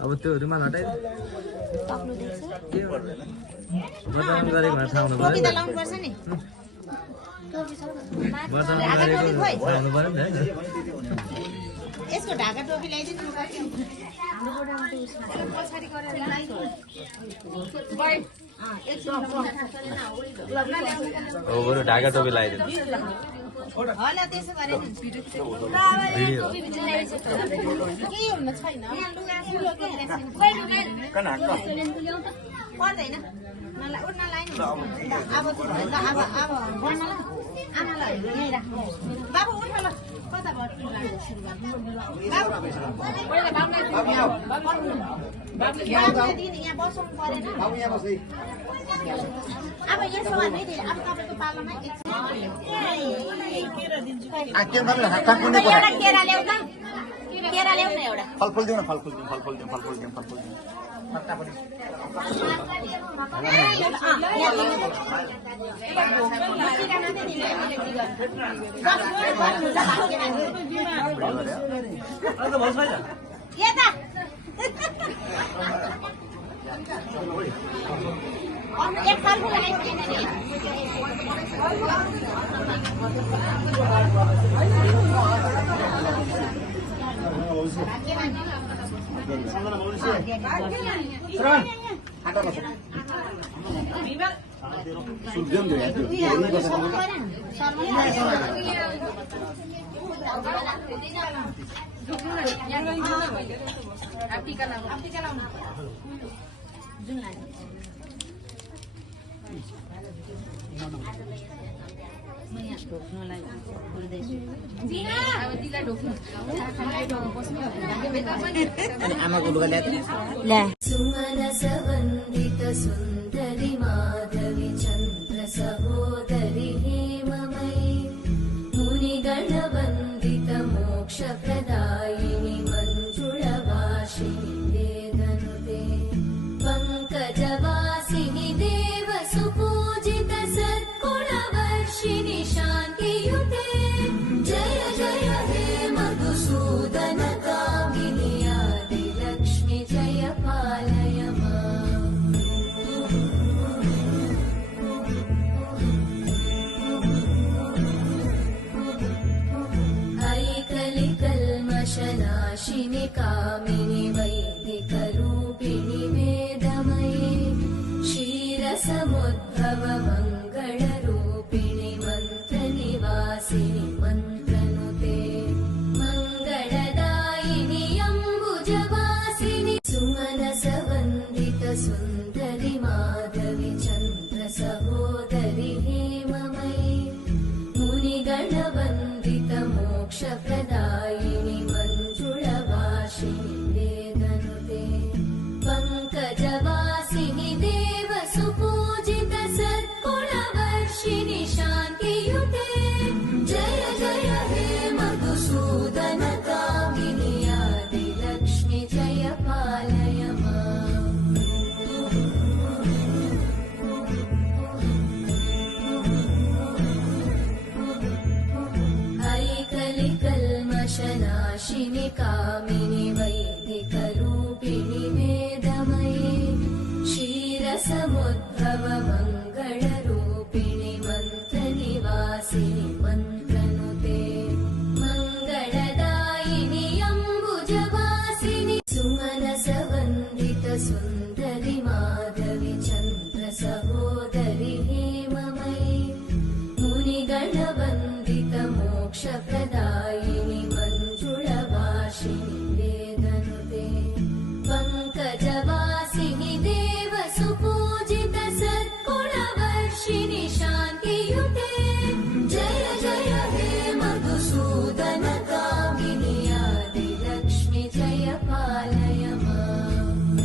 अब त्यो रुमाल हटाइ वर्तमान गरेको भनेर थाहा हुनु पर्यो नि वर्तमान गरेको थाहा हुनु पर्यो नि त यसको ढाका टोपी ल्याइदिनु बरु ढाका टोपी लगाइदिनु होला त्यसो गरे पर्दैन बाबु उठ ल कता यहाँ बसाउनु परेन अब यसो भने अब तपाईँको पालोमा केरा ल्याउ न एउटा फलफुल दिउँ न फलफुल दिउँ एक साल सुमनसवन्दित सुन्दरि माधवि चन्द्र सहोदरि हेममयि मुनिगणवन्दित मोक्षप्रदायिनि मञ्जुळवासिनि वेदनुते पङ्कजवासिनि देवसुपूजित सद्गुणवर्षिणि शान्तियुते जय जय हे मधुसूदन कामिनि आदिलक्ष्मि जय पालय माम् ऐकलिकल्मषनाशिनि कामिनि वैदिकरूपिणि वेदमये क्षीरसमुद्भव मङ्गलरूपिणि मन्त्रनिवासिनि मन्त्रनुते मङ्गलदायिनि अम्बुजवासिनि सुमनसवन्दित सुन्दरि माधवि चन्द्र सहोदरि हेममयि मुनिगणवन्दित मोक्षप्रदायिनि मञ्जुळवासिनि वेदनुते पङ्कजवासिनि देवसुपूजित सद्गुणवर्षिणि शान्तियुते जय जय हे मधुसूदन कामिनि आदिलक्ष्मि जय पालय माम् ऐकलिकल्मषनाशिनि कामिनि वैदिकरूपिणि वेदमये क्षीरसमुद्भव मङ्गलरूपिणि मन्त्रनिवासिनि मन्त्रनुते मङ्गलदायिनि अम्बुजवासिनि सुमनसवन्दित सुन्दरि माधवि चन्द्र सहोदरि हेममयि मुनिगणवन्दित मोक्षप्रदायिनि मञ्जुळवासिनि वेदनुते पङ्कजवासिनि देवसुपूजित सद्गुणवर्षिणि शान्तियुते जय जय हे मधुसूदन कामिनि आदिलक्ष्मि जय पालय माम्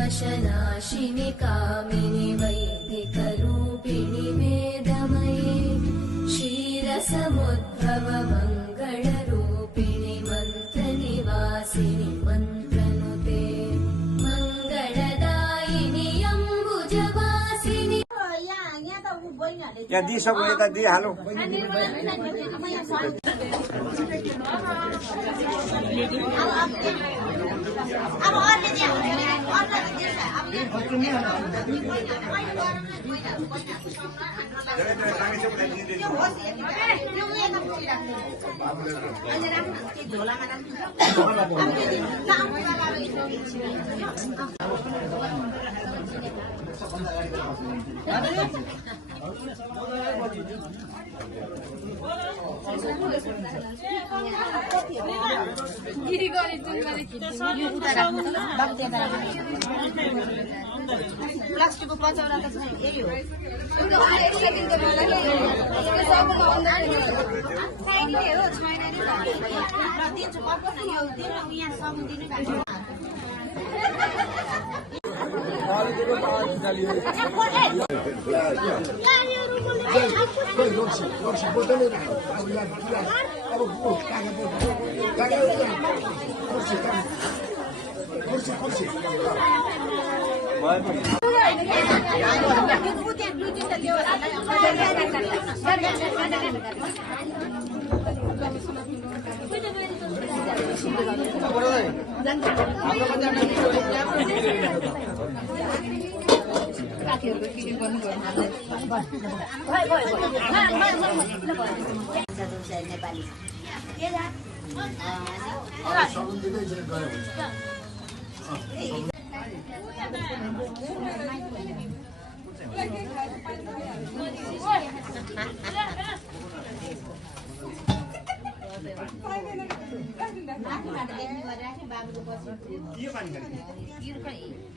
ऐकलिकल्मषनाशिनि कामिनि वैदिकरूपिणि वेदमये क्षीरसमुद्भव मङ्गलरूपिणि मन्त्रनिवासिनि मन्त्रनुते मङ्गलदायिनि अम्बुजवासिनि यहाँ दिइसक्यो यता दिइहालौँ अब अर्ले दिया अर्ले दिन्छ प्लास्टिकको पचौरा त छैन यही हो दिन्छु अर्को न यो दिन यहाँ सबु दिनु भएको नेपाली बाबुको पछि